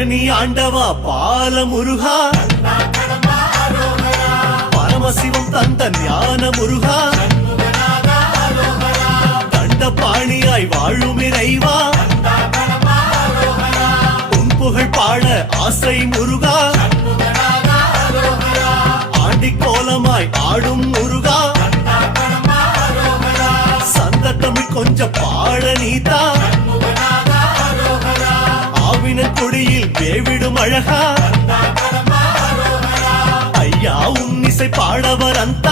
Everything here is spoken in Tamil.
பழனி ஆண்டவா பால முருகா, பரமசிவம் தந்த ஞான முருகா, தண்டபாணியாய் வாழும் இறைவா, உன் புகழ் பாட ஆசை முருகா, ஆண்டி கோலமாய் ஆடும் முருகா, சந்த தமிழ் கொஞ்சம் பாட நீதா, ஆவின கொடியில் வேவிடும் அழகா, ஐயா உன்னிசை பாடவர் அந்த